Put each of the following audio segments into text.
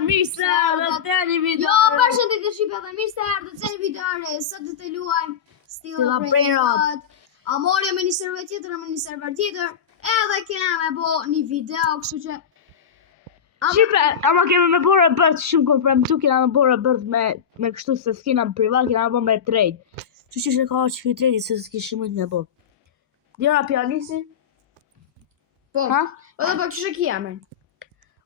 Mirë se erdhët në një video. Jo, përshëndetje shqipe dhe mirë se erdhët në një video re. Sot do të luajmë Stila Brain Rot. A morëm me një server tjetër, me një server tjetër. Edhe kemi bo një video, kështu që Shqipe, ama kemi me bërë bërt shumë kompromisu, kena me bërë bërt me kështu se s'kina në privat, kena me bërë me trade. Që që ka që këtë trade se s'kishë mujtë me bërë. Djera pianisi? po. Ha? Edhe po kështu që ki emrin.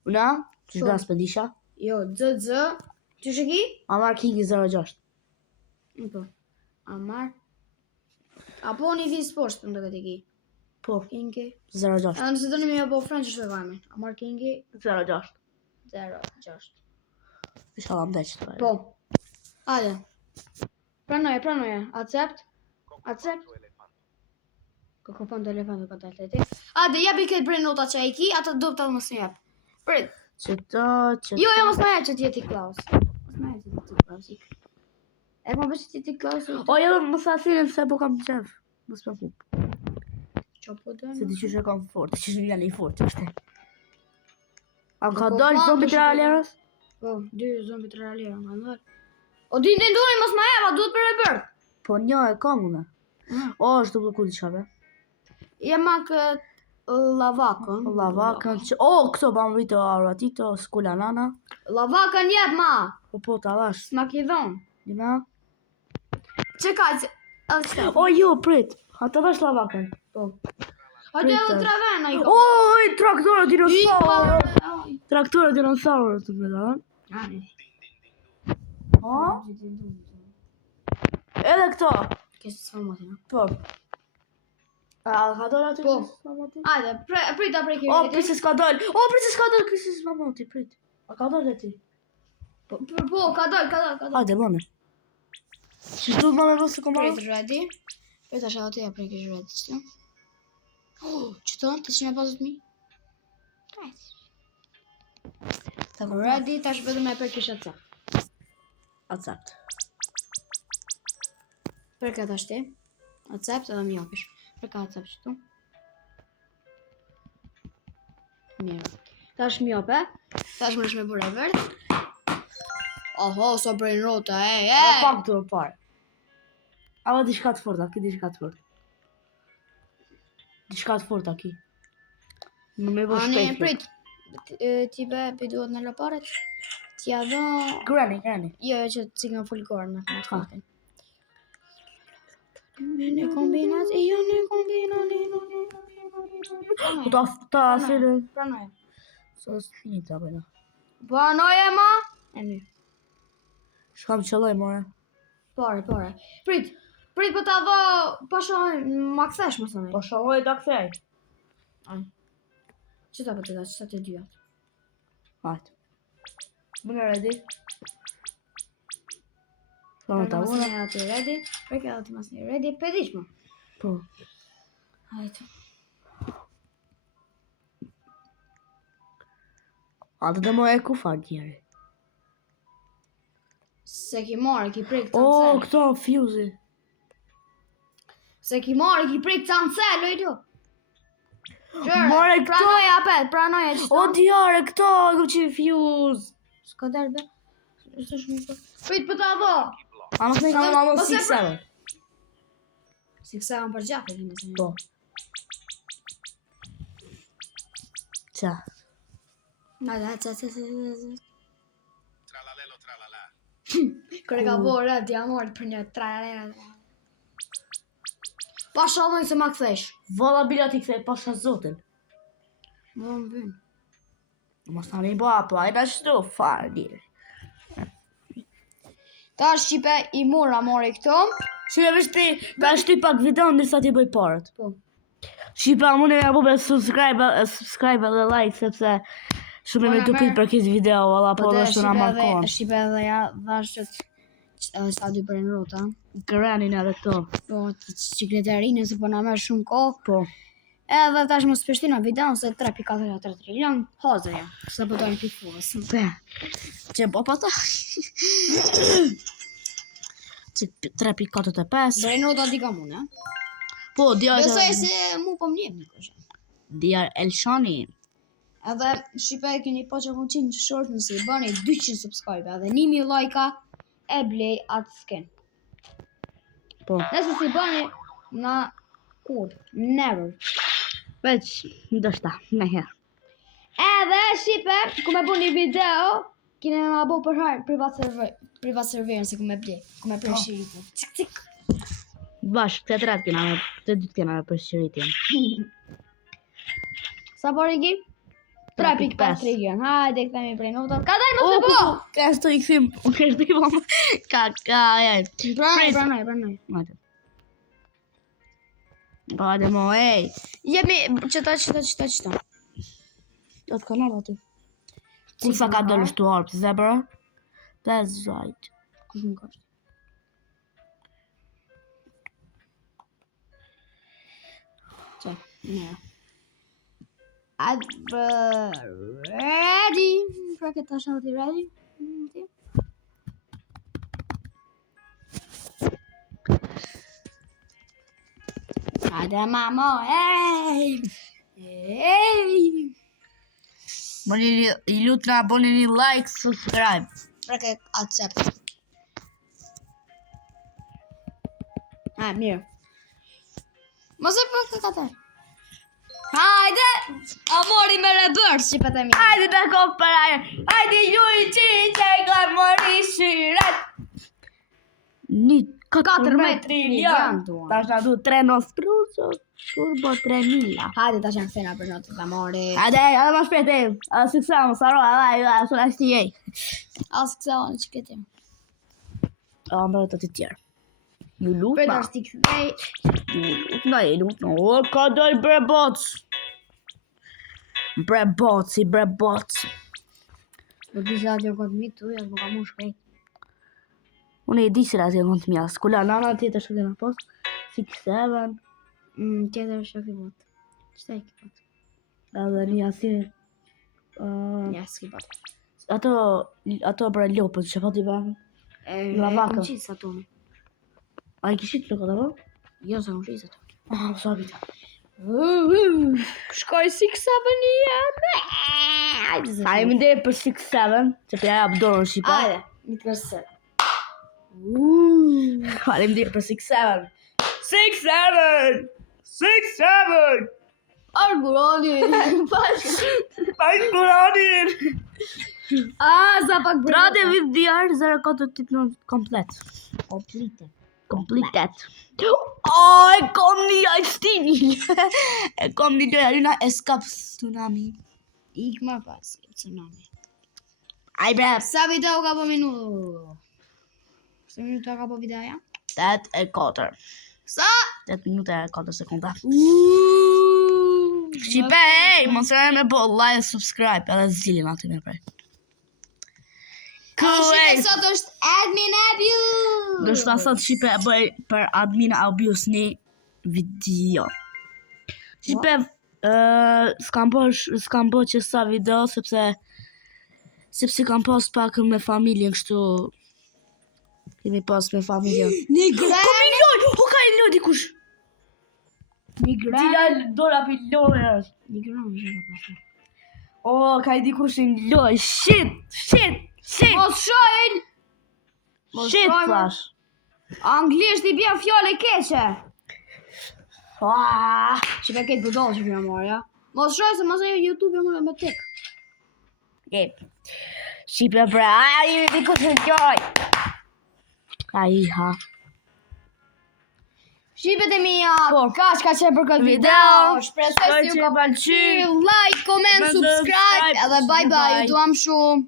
Una? Që shka s'pëndisha? Jo, ZZ. Kështu që ki? Amar Kingi 06. Po. Amar. Apo një vis poshtë për më të ki. Po, Kingi. 06. Edhe nëse të një me bo franë që shpe vajme. Amar Kingi 06. 06. Isha la mdeq të Po. Hajde. Pranoje. Accept. Kokofon të elefantu ka të atleti. Hajde, jebi këtë brain nota që e ki, atë do të mos më jep. Prit. Jo, mos më jep që t'jeti Klaus. E më bësh që t'jeti Klaus. O, jo, më sa thirën se po kam qef. Mos më fup. Qa po të Se ti qështë e kam fort, që shë janë i fort, që është. A ka dollë zombi të realerës? Po, 2 zombi të realerë, më ndër. O, di në ndoni, mos më jep, a duhet për e bërë. Po, një e kam une. O, është të bloku t'i qave. Jema këtë lavakën. Lavakën që... O, këto ba më vitë aro ati, këto s'kulla nana. Lavakën jep, ma. Po, ta lash. S'ma ki dhonë. Dina? Që ka që... O, jo, prit. Ha të lash lavakën. Po. Hajde edhe travena i ka. Oj, traktorë dinosaurë. Traktorë dinosaurë të me da. O? Edhe këto. Kështë të sfamotin, ha? Po. A ka dollë aty? Po. Ajde, prit ta prej O, prises ka dollë. O, prises ka dollë, prises mamoti, prit. A ka dollë e ti? Po, ka dollë. Hajde, mëne. Që shtu më me vësë të komarë? Prit ready. Prit asha aty ja prej kish ready, qëtë? Që tonë, të që me pasët mi? Ready, ta shbedu me prej kish atësa. Accept. Për këtë ashti. Accept edhe mi opish. Për ka accept qëtu. Mirë. Ta është mi ope. Ta është më nëshme bërë e vërë. Oho, so brain rota, A pak të parë. A di shka të fort, a ki di shka të fort. Di shka të fort, a ki. Më me bë shpejt. Ani, prit. Ti be duhet në loparet. T'ja do... Granny. Jo, që të cikën full gore në fatin. Në kombinat, në kombinat. Po ta asire. Pranoje. So s'finita, bëjna. Pranoje, ma? E mirë. Shkam qëlloj, more. Pare. Prit, po ta do pashohen, ma kthesh, më thënë. Po shalloj ta kthej. Që ta po të da, që ta të dyat? Hajt. Më në ready. Për Në ta mas vona. një aty ready, për këtë aty mas një ready, pedish më. Po. Hajtë. A të më e ku fa njeri. Se ki marrë, ki prej këtë O, ancel. këto fuse. Se ki marrë, ki prej këtë ancel, ojdo. More këto. Pranoje që O, djare, këto e ku që fuse. S'ka delë be. Prit për ta do. A më thënë ka më më 6-7. Si kësa më për gjatë, e kime se një. Po. Qa? Kërë ka borë, t'ja morët për një tralalera. Pa shaloj se ma këthesh. Valla bila ti kthej pasha zotin. Më më vynë. Mos tani ba, po a i da shtu, farë njeri. Ta shqipe i mora mori këto. Shqipe vështi, ka shty pak video nërsa ti bëj parët. Po. Shqipe, a mune ja bube subscribe dhe like, sepse shumë me tukit për këtë video, valla, po dhe shtu nga markon. Shqipe edhe ja dhash që edhe s'ta dy për në rota. Granny në edhe këto. Po, qikleterinë se po na merr shumë kohë. Po. Edhe tash mos peshtina videon se 3.43 trilion hozëja. Se po dojnë pikfuës. Pe. Që po pa ta. Që 3.45. Brain rota di ka mune. Po, djarë. Besoj se mu po më njëm një kështë. Djarë Elshani. Edhe shqipe e keni po që kun qenë short nëse i bëni 200 subscribe edhe 1000 like-a e blej atë skin. Po. Nëse si bëni na kur, never. Veç, ndoshta, me herë. Edhe shqipe, ku me bu një video, kine me ma bu për harë privat serverën se ku me blej, ku me prejë shiritin. Cik, cik. Bashkë, të dytë kena me për shqiritin. Sa bori gi? 3.5 trillion. Hajde, këthemi prej notër. Ka dalë më të po! Ka sto i këthim, kështë i vëmë. Pranoj. Bade mo, ej. Jemi, qëta. Do të kanal aty. Kur sa ka dëllë shtu harpë, zebra? That's right. Kush më kështë? Qe, një. Ready? Pra këtë ta shëllë ti ready? Hajde mamo, ej! I lutë na boni një like, subscribe. Pra këtë accept. Mirë. Mos e për këtë katër. Hajde! Amori me rebërës që pëtë mirë. Hajde të kopë për ajo. Hajde ju i qiqe, ka mori shiret. 4 trillion. Ta shna du 3 nostruzo, turbo 3000. Hajde ta shenë këthena për notë të amori. Hajde ma shpete. Si kësa më saro, së nështë ti jej. Asë kësa në që këtë jemë. Më bërë të të tjerë. Ju lutë Për na. të shtikë thej. Ju lutë na. O, ka doj breboc. Breboci. Për disa atër këtë mitë të ujës më ka mu shkej. Unë e di se razi e kënë të mjas. Kula nana tjetër shkë në post. 6-7. Tjetër shkë i botë. Qëta i ki botë? Edhe një asinit. Një s'ki botë. Ato bërë lopët që po t'i bëmë. Lavaka. Më qitë sa tonë. A i kishit lukët apo? Jo sa më qitë sa tonë. Sa vita. Shkoj 6-7 një jetë. A i më ndërë për 6-7. Që për jabë dorën shqipa. Ajde, një të kërse. Falim dirë për 6-7. 6-7! Arguroni. Arguronin! Sa pak bërë. Prate vit djarë, 04 tit në komplet. Completed. E kom një ajstini. E kom një doja luna eskap tsunami. Ik ma pas, tsunami. Aj bre. Sa video ka po minutë? Sa minuta ka po videoja? 8:04. Sa? 8 minuta e 4 sekonda. Shqipe, ej, mos e me bo like, subscribe, edhe zilin aty me prej. Shqipe sot është admin abuse. Do shta sot Shqipe e bëj për admin abuse një video. Shqipe, s'kam bo që sa video, sepse kam pas pak me familjen kështu. Kemi pas me familjen. Një gren. Ko mi loj, ka i loj dikush. Një gren. Tila dola për loj është. Një gren, shqipe pasë. O, ka i dikush një loj, shit. Mos shojnë! Shit, thash. Anglisht i bjen fjole keqe. Shqipe ketë budolë që bjen marë, ja? Mos shojnë se mos e YouTube e mërë me tik. Shqipe bre, aji me dikush një loj. Aji ha. Shqipet e mija, Po. ka që për këtë video. Shpresoj se ju ka pëlqyer. Like, comment, subscribe, edhe bye bye, ju duam shumë.